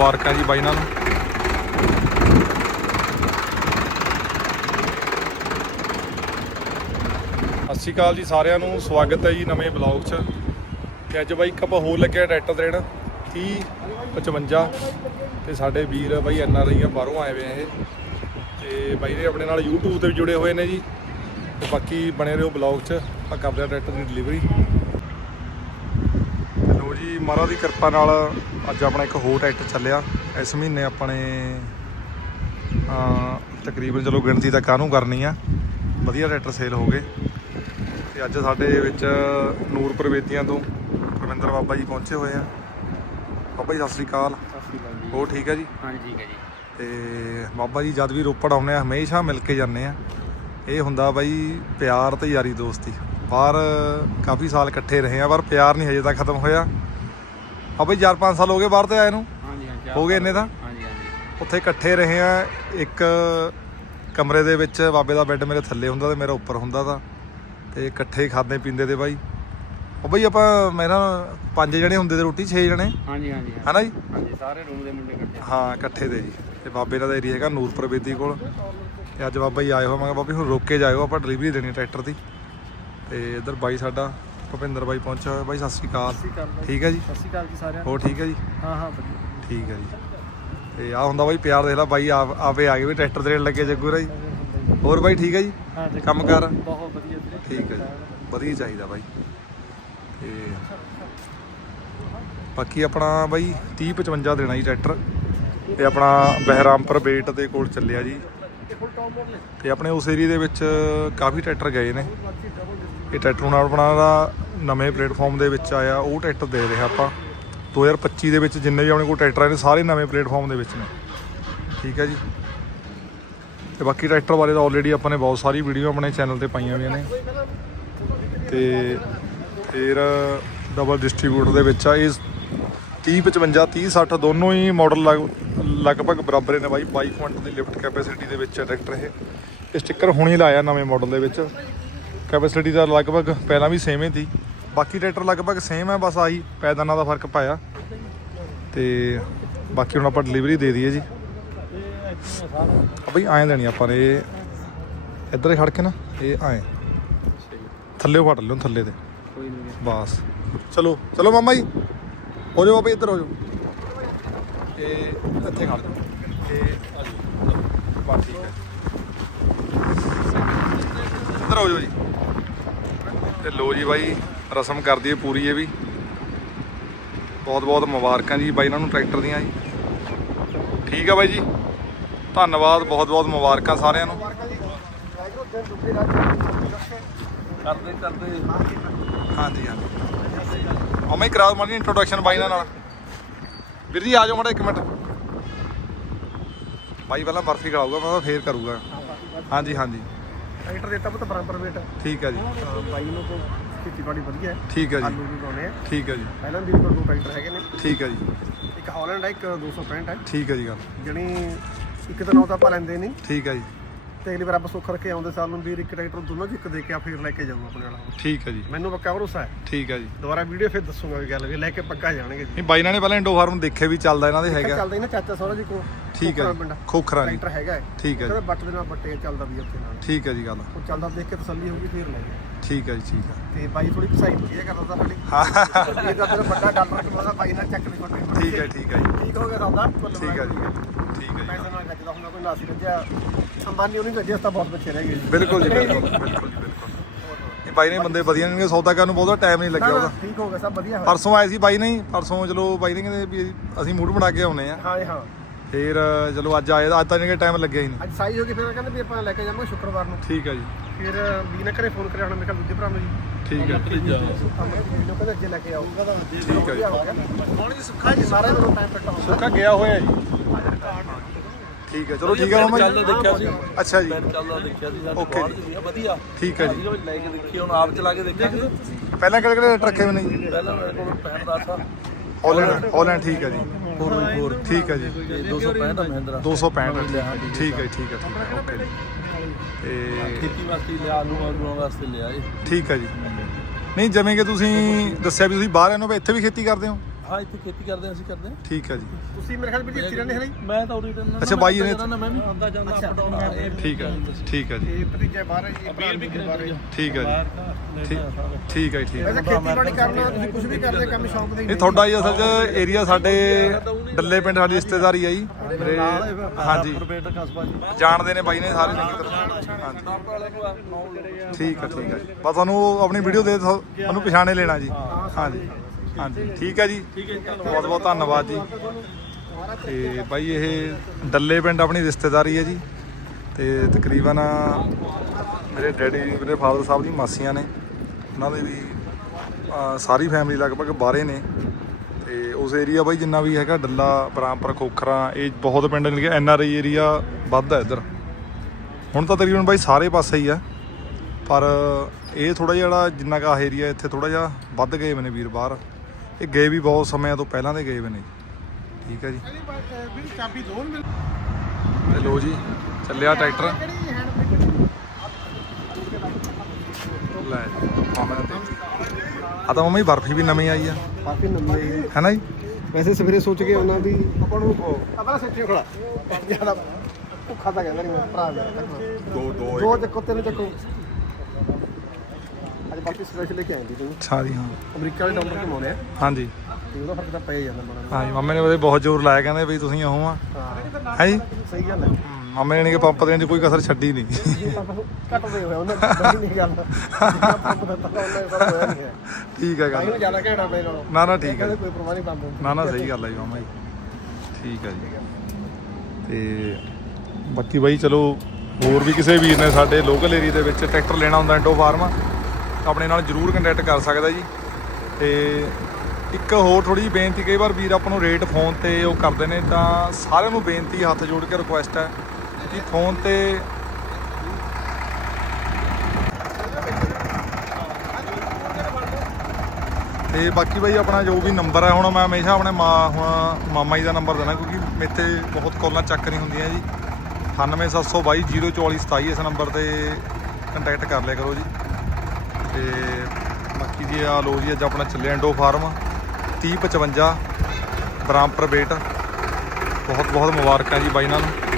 ਮੁਬਾਰਕਾਂ ਜੀ ਬਾਈ ਨਾਲ। ਨੂੰ ਸਤਿ ਸ਼੍ਰੀ ਅਕਾਲ ਜੀ ਸਾਰਿਆਂ ਨੂੰ, ਸਵਾਗਤ ਹੈ ਜੀ ਨਵੇਂ ਬਲੌਗ 'ਚ। ਤੇ ਅੱਜ ਬਾਈ ਇੱਕ ਆਪਾਂ ਹੋਰ ਲੱਗਿਆ ਟਰੈਕਟਰ ਦੇਣ 30 55 ਤੇ ਸਾਡੇ ਵੀਰ ਬਾਈ ਐਨ ਆਰ ਆਈ ਆ, ਬਾਹਰੋਂ ਆਏ ਹੋਏ ਆ ਇਹ। ਤੇ ਬਾਈ ਨੇ ਆਪਣੇ ਨਾਲ YouTube ਤੇ ਵੀ ਜੁੜੇ ਹੋਏ ਨੇ ਜੀ। ਤੇ ਬਾਕੀ ਬਣੇ ਰਹੋ ਬਲੌਗ 'ਚ, ਆਪਾਂ ਕਰਦੇ ਆ ਟਰੈਕਟਰ ਦੀ ਡਿਲੀਵਰੀ ਮਹਾਰਾਜ ਦੀ ਕਿਰਪਾ ਨਾਲ ਅੱਜ ਆਪਣਾ ਇੱਕ ਹੋਰ ਟਰੈਕਟਰ ਚੱਲਿਆ। ਇਸ ਮਹੀਨੇ ਆਪਣੇ ਤਕਰੀਬਨ ਚਲੋ ਗਿਣਤੀ ਤਾਂ ਕਾਹਨੂੰ ਕਰਨੀ ਆ। ਵਧੀਆ ਟਰੈਕਟਰ ਸੇਲ ਹੋ ਗਏ। ਤੇ ਅੱਜ ਸਾਡੇ ਵਿੱਚ ਨੂਰਪੁਰ ਵੇਦੀਆਂ ਤੋਂ ਰਵਿੰਦਰ ਬਾਬਾ ਜੀ ਪਹੁੰਚੇ ਹੋਏ ਆ। ਬਾਬਾ ਜੀ ਸਤਿ ਸ੍ਰੀ ਅਕਾਲ। ਸਤਿ ਸ਼੍ਰੀ ਅਕਾਲ ਜੀ। ਹੋਰ ਠੀਕ ਹੈ ਜੀ? ਹਾਂਜੀ ਠੀਕ ਹੈ ਜੀ। ਤੇ ਬਾਬਾ ਜੀ ਜਦ ਵੀ ਰੋਪੜ ਆਉਂਦੇ ਆ ਹਮੇਸ਼ਾ ਮਿਲ ਕੇ ਜਾਂਦੇ ਆ। ਇਹ ਹੁੰਦਾ ਬਾਈ ਪਿਆਰ ਤੇ ਯਾਰੀ ਦੋਸਤੀ। ਬਾਹਰ ਕਾਫੀ ਸਾਲ ਇਕੱਠੇ ਰਹੇ ਆ ਪਰ ਪਿਆਰ ਨਹੀਂ ਹਜੇ ਤੱਕ ਖਤਮ ਹੋਇਆ। ਆ ਬਈ 4-5 ਸਾਲ ਹੋ ਗਏ ਬਾਹਰ ਤੇ ਆਏ ਨੂੰ। ਹਾਂਜੀ ਹਾਂਜੀ ਹੋ ਗਏ ਇੰਨੇ ਤਾਂ? ਹਾਂਜੀ ਹਾਂਜੀ। ਉੱਥੇ ਇਕੱਠੇ ਰਹੇ ਆ ਇੱਕ ਕਮਰੇ ਦੇ ਵਿੱਚ ਬਾਬੇ ਦਾ ਬੈੱਡ ਮੇਰੇ ਥੱਲੇ ਹੁੰਦਾ ਤੇ ਮੇਰਾ ਉੱਪਰ ਹੁੰਦਾ ਤਾਂ। ਤੇ ਇਕੱਠੇ ਖਾਂਦੇ ਪੀਂਦੇ ਤੇ ਬਾਈ। ਉਹ ਬਈ ਆਪਾਂ ਮੇਰਾ ਪੰਜ ਜਣੇ ਹੁੰਦੇ ਤੇ ਰੋਟੀ 6 ਜਣੇ। ਹਾਂਜੀ ਹਾਂਜੀ ਹਨਾ ਜੀ? ਹਾਂਜੀ ਸਾਰੇ ਰੂਮ ਦੇ ਮੁੰਡੇ ਇਕੱਠੇ। ਹਾਂ ਇਕੱਠੇ ਦੇ ਜੀ। ਤੇ ਬਾਬੇ ਦਾ ਏਰੀਆ ਹੈਗਾ ਨੂਰਪੁਰ ਬੇਦੀ ਕੋਲ। ਤੇ ਅੱਜ ਬਾਬਾ ਜੀ ਆਏ ਹੋ ਮੈਂ ਬਾਬੀ ਹੁਣ ਰੋਕ ਜਾਇਓ ਆਪਾਂ ਡਿਲੀਵਰੀ ਦੇਣੀ ਟਰੈਕਟਰ ਦੀ। ਤੇ ਇੱਧਰ ਬਾਈ ਸਾਡਾ ਭੁਪਿੰਦਰ ਬਾਈ ਪਹੁੰਚਿਆ ਹੋਇਆ। ਬਾਈ ਸਤਿ ਸ਼੍ਰੀ ਅਕਾਲ। ਠੀਕ ਹੈ ਜੀ? ਸਤਿ ਸ਼੍ਰੀ ਅਕਾਲ ਜੀ ਸਾਰਿਆਂ ਹੋਰ ਠੀਕ ਹੈ ਜੀ? ਹਾਂ ਹਾਂ ਵਧੀਆ। ਠੀਕ ਹੈ ਜੀ। ਤੇ ਆ ਹੁੰਦਾ ਬਾਈ ਪਿਆਰ ਦੇਖ ਲਾ ਬਾਈ ਆਪ ਆਪੇ ਆ ਗਏ ਵੀ ਟਰੈਕਟਰ ਦੇ ਲੱਗੇ ਜੱਗੂ ਰਾਈ। ਹੋਰ ਬਾਈ ਠੀਕ ਹੈ ਜੀ? ਹਾਂ ਜੀ ਕੰਮ ਕਾਰ? ਬਹੁਤ ਵਧੀਆ ਵੀਰੇ। ਠੀਕ ਹੈ ਜੀ। ਵਧੀਆ ਚਾਹੀਦਾ ਬਾਈ। ਤੇ ਬਾਕੀ ਆਪਣਾ ਬਾਈ 30 55 ਦੇਣਾ ਜੀ ਟਰੈਕਟਰ। ਤੇ ਆਪਣਾ ਬਹਿਰਾਮਪੁਰ ਬੇਟ ਦੇ ਕੋਲ ਚੱਲਿਆ ਜੀ। ਤੇ ਆਪਣੇ ਉਸ ਏਰੀਆ ਦੇ ਵਿੱਚ ਕਾਫੀ ਟਰੈਕਟਰ ਗਏ ਨੇ। ਇਹ ਟਰੈਕਟਰ ਹੁਣ ਆਪਣਾ ਦਾ ਨਵੇਂ ਪਲੇਟਫਾਰਮ ਦੇ ਵਿੱਚ ਆਇਆ ਉਹ ਟਰੈਕਟਰ ਦੇ ਰਹੇ ਆਪਾਂ। 2025 ਦੇ ਵਿੱਚ ਜਿੰਨੇ ਵੀ ਆਪਣੇ ਕੋਲ ਟਰੈਕਟਰ ਆਏ ਨੇ ਸਾਰੇ ਨਵੇਂ ਪਲੇਟਫਾਰਮ ਦੇ ਵਿੱਚ ਨੇ। ਠੀਕ ਹੈ ਜੀ। ਤੇ ਬਾਕੀ ਟਰੈਕਟਰ ਬਾਰੇ ਤਾਂ ਆਲਰੇਡੀ ਆਪਾਂ ਨੇ ਬਹੁਤ ਸਾਰੀ ਵੀਡੀਓ ਆਪਣੇ ਚੈਨਲ ਤੇ ਪਾਈਆਂ ਹੋਈਆਂ ਨੇ। ਤੇ ਫਿਰ ਡਬਲ ਡਿਸਟ੍ਰੀਬਿਊਟਰ ਦੇ ਵਿੱਚ ਆ ਇਹ 30 55 30 60 ਦੋਨੋਂ ਹੀ ਮਾਡਲ ਲਗਭਗ ਬਰਾਬਰ ਨੇ ਬਾਈ। 22 ਕੁਇੰਟਲ ਦੀ ਲਿਫਟ ਕੈਪੈਸਿਟੀ ਦੇ ਵਿੱਚ ਟਰੈਕਟਰ ਇਹ। ਇਹ ਸਟicker ਹੁਣੇ ਲਾਇਆ ਨਵੇਂ ਮਾਡਲ ਦੇ ਵਿੱਚ। ਕੈਪੈਸਿਟੀ ਦਾ ਲਗਭਗ ਪਹਿਲਾਂ ਵੀ ਸੇਮ ਹੀ ਸੀ। ਬਾਕੀ ਟਰੈਕਟਰ ਲਗਭਗ ਸੇਮ ਹੈ ਬਸ ਆਹੀ ਪੈਦਾਨਾਂ ਦਾ ਫ਼ਰਕ ਪਾਇਆ। ਤੇ ਬਾਕੀ ਹੁਣ ਆਪਾਂ ਡਿਲੀਵਰੀ ਦੇ ਦਈਏ ਜੀ। ਬਈ ਐਂ ਦੇਣੀ ਆਪਾਂ ਨੇ ਇਹ ਇੱਧਰ ਹੀ ਖੜ ਕੇ ਨਾ ਇਹ ਐਂ ਥੱਲੇ ਫੜ ਲਿਓ ਥੱਲੇ ਤੇ। ਕੋਈ ਨਹੀਂ। ਬਸ। ਚਲੋ ਚਲੋ ਮਾਮਾ ਜੀ। ਹੋ ਜਾਓ ਬਾਬਾ ਇੱਧਰ ਹੋ ਜਾਓ। ਤੇ ਇੱਥੇ ਖੜ ਜਾਓ। ਤੇ ਆ ਜਾਓ ਬਸ ਠੀਕ ਹੈ। ਇੱਧਰ ਹੋ ਜੀ ਤੇ ਲੋ ਜੀ ਬਾਈ ਰਸਮ ਕਰ ਦਈਏ ਪੂਰੀ ਇਹ ਵੀ। ਬਹੁਤ ਬਹੁਤ ਮੁਬਾਰਕਾਂ ਜੀ ਬਾਈ ਇਹਨਾਂ ਨੂੰ ਟਰੈਕਟਰ ਦੀਆਂ ਜੀ। ਠੀਕ ਆ ਬਾਈ ਜੀ। ਧੰਨਵਾਦ ਬਹੁਤ ਬਹੁਤ ਮੁਬਾਰਕਾਂ ਸਾਰਿਆਂ ਨੂੰ। ਕਰਦੇ ਕਰਦੇ। ਹਾਂਜੀ ਹਾਂਜੀ। ਮੈਂ ਹੀ ਕਰਾ ਮਾੜੀ ਇੰਟਰੋਡਕਸ਼ਨ ਬਾਈ ਨਾਲ। ਵੀਰ ਜੀ ਆ ਜਾਓ ਮਾੜਾ ਇੱਕ ਮਿੰਟ। ਬਾਈ ਪਹਿਲਾਂ ਬਰਫੀ ਖਿਲਾਊਗਾ ਮੈਂ ਤਾਂ ਫੇਰ ਕਰੂਗਾ। ਹਾਂਜੀ ਹਾਂਜੀ। ਟਰੈਕਟਰ ਦਿੱਤਾ ਪੁੱਤ ਬਰਾਬਰ ਵੇਟ ਠੀਕ ਹੈ ਜੀ। ਬਾਈ ਨੂੰ ਕੋ ਖੇਤੀਬਾੜੀ ਵਧੀਆ। ਹੈ ਠੀਕ ਹੈ ਜੀ। ਆਲੂ ਵੀ ਲਾਉਣੇ ਆ। ਠੀਕ ਹੈ ਜੀ। ਪਹਿਲਾਂ ਦੀ ਕੋਲ ਦੋ ਟਰੈਕਟਰ ਹੈਗੇ ਨੇ। ਠੀਕ ਹੈ ਜੀ। ਇੱਕ ਹਾਲੈਂਡ ਹੈ ਇੱਕ 265 ਹੈ ਠੀਕ ਹੈ ਜੀ ਗੱਲ। ਜਣੀ ਇੱਕ ਦਿਨ ਉਹ ਤਾਂ ਆਪਾਂ ਲੈਂਦੇ ਨਹੀਂ। ਠੀਕ ਹੈ ਜੀ। ਤੇ ਅਗਲੀ ਵਾਰ ਆਪਾਂ ਸੁੱਖ ਰੱਖ ਕੇ ਆਉਂਦੇ ਸਾਲ ਨੂੰ ਵੀਰ ਇੱਕ ਟਰੈਕਟਰ ਦੋਨੋਂ ਚ ਇੱਕ ਦੇ ਕੇ ਆ ਫਿਰ ਲੈ ਕੇ ਜਾਊਗਾ ਆਪਣੇ ਨਾਲ ਠੀਕ ਹੈ ਜੀ। ਮੈਨੂੰ ਪੱਕਾ ਭਰੋਸਾ ਹੈ। ਠੀਕ ਹੈ ਜੀ। ਦੁਬਾਰਾ ਵੀਡੀਓ ਫਿਰ ਦੱਸੂਗਾ ਵੀ ਗੱਲ ਵੀ ਲੈ ਕੇ ਪੱਕਾ ਜਾਣਗੇ ਜੀ। ਨਹੀਂ ਬਾਈ ਨਾਲ ਨੇ ਪਹਿਲਾਂ ਇੰਡੋ ਫਾਰਮ ਦੇਖੇ ਵੀ ਚੱਲਦਾ ਇਹਨਾਂ ਦੇ ਹੈਗਾ। ਚੱਲਦਾ ਹੀ ਨਾ ਚਾਚਾ ਸਹੁਰਾ ਜੀ ਕੋ ਠੀਕ ਹੈ ਖੋਖਰਾ ਜੀ। ਟਰੈਕਟਰ ਹੈਗਾ ਠੀਕ ਹੈ ਜੀ। ਬੱਟ ਦੇ ਨਾਲ ਬੱਟੇ ਚੱਲਦਾ ਵੀ ਉੱਥੇ ਨਾਲ। ਠੀਕ ਹੈ ਜੀ ਗੱਲ। ਉਹ ਚੱਲਦਾ ਦੇਖ ਕੇ ਤਸੱਲੀ ਹੋਊਗੀ ਫਿਰ ਲੈ ਠੀਕ ਹੈ ਜੀ ਠੀਕ ਹੈ ਤੇ ਬਾਈ ਥੋੜੀ ਪਸਾਈ ਵਧੀਆ ਕਰਦਾ ਸਾਡੀ। ਹਾਂ। ਇਹ ਤਾਂ ਤੇਰਾ ਵੱਡਾ ਡਾਲਰ ਕਿਲੋਦਾ ਬਾਈ ਨਾਲ ਚੱਕ ਕੋਟੇ ਠੀਕ ਹੈ ਠੀਕ ਹੈ ਜੀ। ਠੀਕ ਹੋ ਗਿਆ ਕੁੱਲ ਠੀਕ ਹੈ ਜੀ। ਠੀਕ ਹੈ ਜੀ। ਪੈਸੇ ਨਾਲ ਗੱਜਦਾ ਹੁੰਦਾ ਕੋਈ ਨਾਸੀ ਰੱਜਿਆ ਅੰਬਾਨੀ ਉਹਨੇ ਗੱਜਿਆ ਤਾਂ ਬਹੁਤ ਪਿੱਛੇ ਰਹਿ ਗਏ ਜੀ। ਬਿਲਕੁਲ ਜੀ ਬਿਲਕੁਲ ਬਿਲਕੁਲ ਜੀ ਬਿਲਕੁਲ। ਇਹ ਬਾਈ ਨੇ ਬੰਦੇ ਵਧੀਆ ਨੇ ਸੌਦਾ ਕਰਨ ਨੂੰ ਬਹੁਤਾ ਟਾਈਮ ਨਹੀਂ ਲੱਗਿਆ ਨਾ, ਉਹਦਾ। ਨਾ, ਠੀਕ ਹੋ ਗਿਆ ਸਭ ਵਧੀਆ। ਹੋਇਆ ਪਰਸੋਂ ਆਏ ਸੀ ਬਾਈ ਨਹੀਂ ਪਰਸੋਂ ਚਲੋ ਬਾਈ ਨੇ ਕਹਿੰਦੇ ਵੀ ਅਸੀਂ ਮੂਡ ਬਣਾ ਕੇ ਆਉਨੇ ਆ। ਹਾਂ ਜੀ, ਹਾਂ। ਫੇਰ ਚਲੋ ਅੱਜ ਆਏ ਅੱਜ ਤਾਂ ਇਹਨੇ ਟਾਈਮ ਲੱਗਿਆ ਹੀ ਨਹੀਂ। ਅੱਜ ਸਾਈ ਹੋ ਗਈ ਫਿਰ ਕਹਿੰਦੇ ਵੀ ਆਪਾਂ ਲੈ ਕੇ ਜਾਵਾਂਗੇ ਸ਼ੁੱਕਰਵਾਰ ਨੂੰ। ਠੀਕ ਹੈ ਜੀ। ਫਿਰ ਵੀ ਨੇ ਘਰੇ ਫੋਨ ਕਰਿਆ ਹੁਣ ਮੇਰੇ ਕੋਲ ਦੂਜੇ ਭਰਾ ਨੂੰ ਜੀ। ਠੀਕ ਹੈ ਕੰਮ ਵੀਡੀਓ ਕਹਿੰਦੇ ਅੱਜ ਲੈ ਕੇ ਆਊਗਾ ਤਾਂ ਠੀਕ ਹੈ ਜੀ। ਸੁੱਖਾ ਜੀ ਸਾਰਾ ਦਿਨ ਟਾਈਮ ਕੱਟਾ ਸੁੱਕਾ ਗਿਆ ਹੋਇਆ ਜੀ। ਠੀਕ ਹੈ ਚਲੋ ਠੀਕ ਹੈ ਮਾਮਾ ਚੱਲਦਾ ਦੇਖਿਆ ਸੀ। ਅੱਛਾ ਜੀ। ਚੱਲਦਾ ਦੇਖਿਆ ਸੀ। ਜੀ। ਦੀ ਆ ਵਧੀਆ। ਠੀਕ ਹੈ ਜੀ। ਲੈ ਕੇ ਦੇਖੀ ਹੁਣ ਆਪ ਚਲਾ ਕੇ ਦੇਖਿਆ ਸੀ ਪਹਿਲਾਂ ਕਿਹੜੇ ਕਿਹੜੇ ਹੋਏ ਨੇ ਜੀ? ਪਹਿਲਾਂ ਮੇਰੇ ਕੋਲ 65 ਦਾ ਸੀ। ਹਾਲੈਂਡ ਹਾਲੈਂਡ ਠੀਕ ਹੈ ਜੀ। 4x4 ਠੀਕ ਹੈ ਜੀ। ਤੇ 265 ਦਾ ਮਹਿੰਦਰਾ 265 ਠੀਕ ਹੈ ਠੀਕ ਹੈ ਠੀਕ ਹੈ ਓਕੇ ਜੀ। ਤੇ ਖੇਤੀ ਵਾਸਤੇ ਲਿਆ ਆਲੂ ਆਲੂਆਂ ਵਾਸਤੇ ਲਿਆ ਇਹ ਠੀਕ ਹੈ ਜੀ। ਨਹੀਂ ਜਿਵੇਂ ਕਿ ਤੁਸੀਂ ਦੱਸਿਆ ਵੀ ਤੁਸੀਂ ਬਾਹਰ ਇਹਨੂੰ ਇੱਥੇ ਵੀ ਖੇਤੀ ਕਰਦੇ ਹੋ? ਹਾਂ ਇੱਥੇ ਖੇਤੀ ਕਰਦੇ ਹਾਂ, ਅਸੀਂ ਕਰਦੇ ਹਾਂ। ਠੀਕ ਹੈ ਜੀ। ਤੁਸੀਂ ਮੇਰੇ ਖਿਆਲ ਵੀ ਇੱਥੇ ਰਹਿੰਦੇ ਹੈ ਜੀ? ਮੈਂ ਤਾਂ ਉਰੀ ਰਹਿੰਦਾ ਅੱਛਾ, ਬਾਈ ਨੇ- ਮੈਂ ਵੀ। ਆਉਂਦਾ ਜਾਂਦਾ ਅੱਛਾ। ਅਪ ਡਾਊਨ ਠੀਕ ਹੈ ਠੀਕ ਹੈ ਜੀ। ਇਹ ਭਤੀਜਾ ਬਾਹਰ ਹੈ ਜੀ ਵੀਰ ਵੀ ਬਾਹਰ ਹੈ। ਠੀਕ ਹੈ ਜੀ। ਠੀਕ ਠੀਕ ਹੈ ਜੀ, ਠੀਕ ਹੈ। ਵੈਸੇ ਖੇਤੀਬਾੜੀ ਕਰਨਾ ਤੁਸੀਂ ਕੁਝ ਵੀ ਕਰਦੇ ਕੰਮ ਸ਼ੌਂਕ ਦੇ ਹੀ ਇਹ ਤੁਹਾਡਾ ਹੀ ਅਸਲ 'ਚ ਏਰੀਆ ਸਾਡੇ ਡੱਲੇ ਪਿੰਡ ਸਾਡੀ ਰਿਸ਼ਤੇਦਾਰੀ ਆ ਜੀ। ਮੇਰੇ ਹਾਂਜੀ। ਬੇਟ ਕਸਬਾ ਜੀ ਜਾਣਦੇ ਨੇ ਬਾਈ ਨੇ ਸਾਰੇ ਚੰਗੀ ਤਰ੍ਹਾਂ। ਹਾਂਜੀ। ਨੂੰ ਆ, ਠੀਕ ਹੈ ਠੀਕ ਹੈ ਜੀ। ਬਸ ਤੁਹਾਨੂੰ ਉਹ ਆਪਣੀ ਵੀਡੀਓ ਦੇ ਤੁਹਾਨੂੰ ਪਛਾਣੇ ਲੈਣਾ ਜੀ। ਹਾਂਜੀ। ਹਾਂਜੀ। ਠੀਕ ਹੈ ਜੀ। ਬਹੁਤ ਬਹੁਤ ਧੰਨਵਾਦ ਜੀ। ਤੇ ਬਾਈ ਇਹ ਡੱਲੇ ਪਿੰਡ ਆਪਣੀ ਰਿਸ਼ਤੇਦਾਰੀ ਹੈ ਜੀ। ਤੇ ਤਕਰੀਬਨ ਮੇਰੇ ਡੈਡੀ ਮੇਰੇ ਫਾਦਰ ਸਾਹਿਬ ਦੀ ਮਾਸੀਆਂ ਨੇ। ਉਹਨਾਂ ਦੇ ਵੀ ਸਾਰੀ ਫੈਮਿਲੀ ਲਗਭਗ ਬਾਹਰੇ ਨੇ। ਤੇ ਉਸ ਏਰੀਆ ਬਾਈ ਜਿੰਨਾ ਵੀ ਹੈਗਾ ਡੱਲਾ ਬਰਾਮਪੁਰ ਖੋਖਰਾਂ ਇਹ ਬਹੁਤ ਪਿੰਡ ਨੇ ਐਨ ਆਰ ਆਈ ਏਰੀਆ ਵੱਧ ਹੈ ਇੱਧਰ। ਹੁਣ ਤਾਂ ਤਕਰੀਬਨ ਬਾਈ ਸਾਰੇ ਪਾਸੇ ਹੀ ਆ। ਪਰ ਇਹ ਥੋੜਾ ਜਿਹਾ ਜਿਹੜਾ ਜਿੰਨਾ ਕਾ ਏਰੀਆ ਇੱਥੇ ਥੋੜਾ ਜਿਹਾ ਵੱਧ ਗਏ ਨੇ ਵੀਰ ਬਾਹਰ। ਇਹ ਗਏ ਵੀ ਬਹੁਤ ਸਮਿਆਂ ਤੋਂ ਪਹਿਲਾਂ ਦੇ ਗਏ ਨੇ। ਠੀਕ ਹੈ ਜੀ। ਤੇ ਲੋ ਜੀ ਚੱਲਿਆ ਟਰੈਕਟਰ। ਲੈ ਮਾਮਾ ਤੇ। ਆ ਤਾਂ ਮੰਮੀ ਬਰਫੀ ਵੀ ਨਵੀਂ ਆਈ ਆ। ਕਾਫੀ ਨੰਬਰ ਹੈ ਹੈ ਨਾ ਜੀ? ਵੈਸੇ ਸਵੇਰੇ ਸੋਚ ਕੇ ਉਹਨਾਂ ਦੀ ਆਪਾਂ ਨੂੰ ਆਪਣਾ ਸੱਚੇ ਖੜਾ। ਜ਼ਿਆਦਾ ਭੁੱਖਾ ਤਾਂ ਕਹਿੰਦਾ ਨਹੀਂ ਮੈਂ ਭਰਾ ਮੇਰਾ ਤੱਕ ਦੋ ਦੋ ਦੋ ਚੱਕੋ ਤਿੰਨ ਚੱਕੋ। ਅੱਜ ਬਾਕੀ ਸਪੈਸ਼ਲ ਲੈ ਕੇ ਆਏ ਜੀ ਤੁਸੀਂ ਅੱਛਾ ਜੀ ਹਾਂ। ਅਮਰੀਕਾ ਵਾਲੇ ਡਾਕਟਰ ਕਮਾਉਣੇ ਆ। ਹਾਂਜੀ। ਤੇ ਉਹਦਾ ਫ਼ਰਕ ਤਾਂ ਪੈ ਜਾਂਦਾ ਮਾੜਾ ਹਾਂਜੀ ਮੰਮੀ ਨੇ ਉਹਦੇ ਬਹੁਤ ਜ਼ੋਰ ਲਾਇਆ ਕਹਿੰਦੇ ਵੀ ਤੁਸੀਂ ਉਹ ਆ। ਹਾਂ। ਹੈ ਜੀ? ਸਹੀ ਗੱਲ ਹੈ। ਮੰਮੀ ਨੇ ਕਿ ਪੰਪ ਦੇਣ ਦੀ ਕੋਈ ਕਸਰ ਛੱਡੀ ਨਹੀਂ। ਇਹ ਤਾਂ ਘਟਦੇ ਹੋਏ ਉਹਨਾਂ ਦੀ ਨਹੀਂ ਗੱਲ ਪੰਪ ਦਾ ਤਾਂ ਉਹਨਾਂ ਦਾ ਹੋਇਆ ਨਹੀਂ ਹੈ। ਠੀਕ ਹੈ ਗੱਲ। ਹੀ ਜ਼ਿਆਦਾ ਘੈਂਟਾ ਪਏ ਨਾਲੋਂ। ਨਾ ਨਾ ਠੀਕ ਹੈ। ਕਹਿੰਦੇ ਕੋਈ ਪਰਵਾਹ ਨਹੀਂ ਪੰਪ ਨੂੰ ਨਾ ਸਹੀ ਗੱਲ ਹੈ ਜੀ ਮਾਮਾ ਜੀ। ਠੀਕ ਹੈ ਜੀ। ਤੇ ਬਾਕੀ ਬਾਈ ਚਲੋ ਹੋਰ ਵੀ ਕਿਸੇ ਵੀਰ ਨੇ ਸਾਡੇ ਲੋਕਲ ਏਰੀਆ ਦੇ ਵਿੱਚ ਟਰੈਕਟਰ ਲੈਣਾ ਹੁੰਦਾ ਇੰਡੋ ਫਾਰਮ ਆਪਣੇ ਨਾਲ ਜਰੂਰ ਕੰਟੈਕਟ ਕਰ ਸਕਦਾ ਜੀ। ਤੇ ਇੱਕ ਹੋਰ ਥੋੜੀ ਜਿਹੀ ਬੇਨਤੀ ਕਈ ਵਾਰ ਵੀਰ ਆਪਾਂ ਨੂੰ ਰੇਟ ਫੋਨ ਤੇ ਉਹ ਕਰਦੇ ਨੇ ਤਾਂ ਸਾਰਿਆਂ ਨੂੰ ਬੇਨਤੀ ਹੱਥ ਜੋੜ ਕੇ ਰਿਕੁਐਸਟ ਹੈ। ਕਿ ਫੋਨ ਤੇ ਤੇ ਬਾਕੀ ਬਾਈ ਆਪਣਾ ਜੋ ਵੀ ਨੰਬਰ ਹੈ, ਹੁਣ ਮੈਂ ਹਮੇਸ਼ਾ ਆਪਣੇ ਮਾ ਹੁਣ ਮਾਮਾ ਜੀ ਦਾ ਨੰਬਰ ਦੇਣਾ ਕਿਉਂਕਿ ਮੇਥੇ ਬਹੁਤ ਕਾਲਾਂ ਚੱਕ ਨਹੀਂ ਹੁੰਦੀਆਂ ਜੀ। 9772204427 ਇਸ ਨੰਬਰ ਤੇ ਕੰਟੈਕਟ ਕਰ ਲਿਆ ਕਰੋ ਜੀ। ਤੇ ਬਾਕੀ ਜੀ ਆ ਲੋ ਜੀ, ਅੱਜ ਆਪਣਾ ਚੱਲਿਆ ਇੰਡੋ ਫਾਰਮ। 3055 ਬਰਾਮਪੁਰ ਬੇਟ। ਬਹੁਤ ਬਹੁਤ ਮੁਬਾਰਕਾਂ ਜੀ ਬਾਈ ਨਾਲ। ਨੂੰ